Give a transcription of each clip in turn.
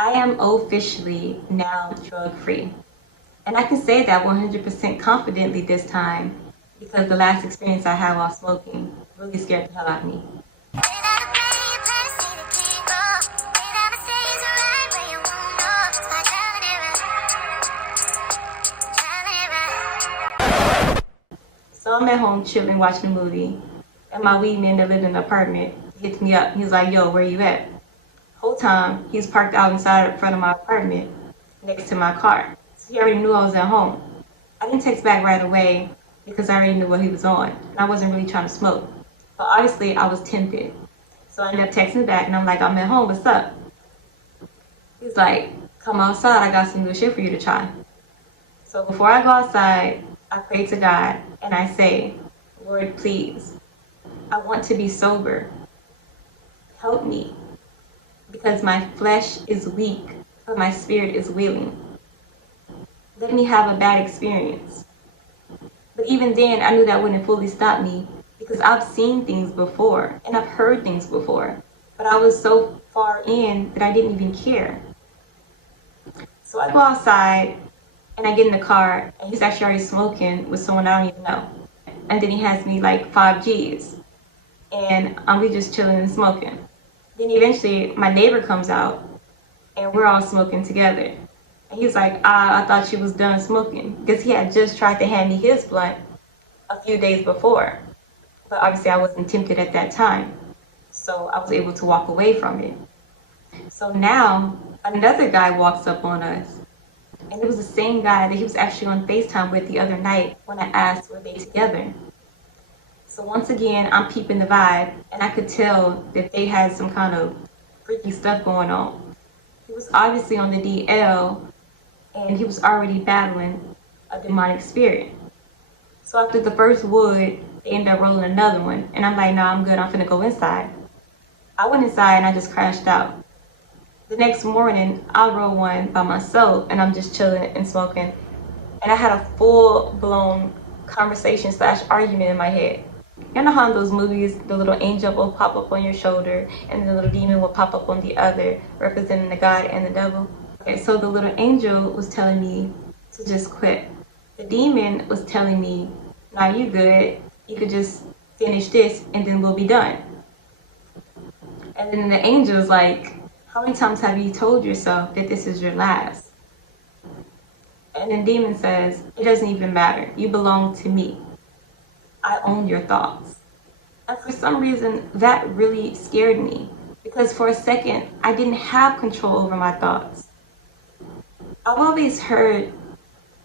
I am officially now drug-free. And I can say that 100% confidently this time because the last experience I had while smoking really scared the hell out of me. So I'm at home chilling, watching a movie, and my weed man that lived in the apartment hits me up. He's like, yo, where you at? Whole time, he's parked out inside in front of my apartment next to my car. So he already knew I was at home. I didn't text back right away because I already knew what he was on, and I wasn't really trying to smoke. But obviously, I was tempted. So I ended up texting back, and I'm like, I'm at home, what's up? He's like, come outside, I got some new shit for you to try. So before I go outside, I pray to God, and I say, Lord, please, I want to be sober. Help me, because my flesh is weak, but my spirit is willing. Let me have a bad experience. But even then, I knew that wouldn't fully stop me because I've seen things before and I've heard things before. But I was so far in that I didn't even care. So I go outside and I get in the car and he's actually already smoking with someone I don't even know. And then he has me like 5 Gs. And we just chilling and smoking. Then eventually my neighbor comes out and we're all smoking together. And he's like, I thought you was done smoking because he had just tried to hand me his blunt a few days before. But obviously I wasn't tempted at that time. So I was able to walk away from it. So now another guy walks up on us. And it was the same guy that he was actually on FaceTime with the other night when I asked were they together. So once again, I'm peeping the vibe and I could tell that they had some kind of freaky stuff going on. He was obviously on the DL and he was already battling a demonic spirit. So after the first wood, they ended up rolling another one. And I'm like, nah, I'm good. I'm finna go inside. I went inside and I just crashed out. The next morning, I roll one by myself and I'm just chilling and smoking. And I had a full-blown conversation / argument in my head. You know how in those movies, the little angel will pop up on your shoulder and the little demon will pop up on the other, representing the God and the devil? Okay, so the little angel was telling me to just quit. The demon was telling me, nah, you good. You could just finish this and then we'll be done. And then the angel was like, how many times have you told yourself that this is your last? And the demon says, it doesn't even matter. You belong to me. I own your thoughts. And for some reason, that really scared me. Because for a second, I didn't have control over my thoughts. I've always heard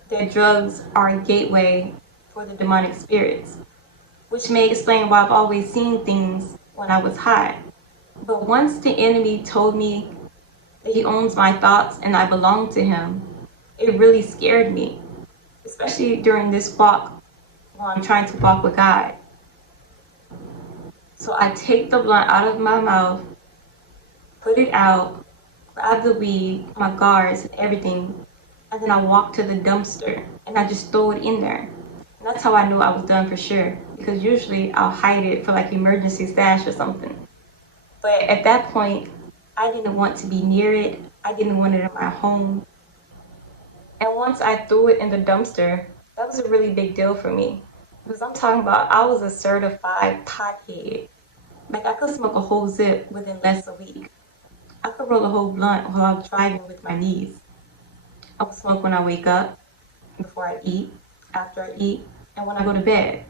that drugs are a gateway for the demonic spirits, which may explain why I've always seen things when I was high. But once the enemy told me that he owns my thoughts and I belong to him, it really scared me, especially during this walk while I'm trying to walk with God. So I take the blunt out of my mouth, put it out, grab the weed, my guards, and everything, and then I walk to the dumpster and I just throw it in there. And that's how I knew I was done for sure, because usually I'll hide it for like emergency stash or something. But at that point, I didn't want to be near it. I didn't want it in my home. And once I threw it in the dumpster, that was a really big deal for me. Because I'm talking about, I was a certified pothead. Like I could smoke a whole zip within less a week. I could roll a whole blunt while I'm driving with my knees. I would smoke when I wake up, before I eat, after I eat, and when I go to bed.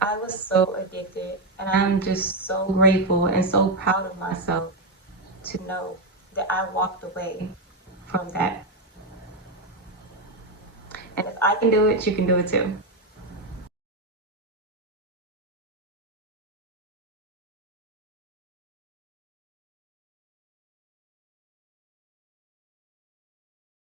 I was so addicted, and I'm just so grateful and so proud of myself to know that I walked away from that. And if I can do it, you can do it too.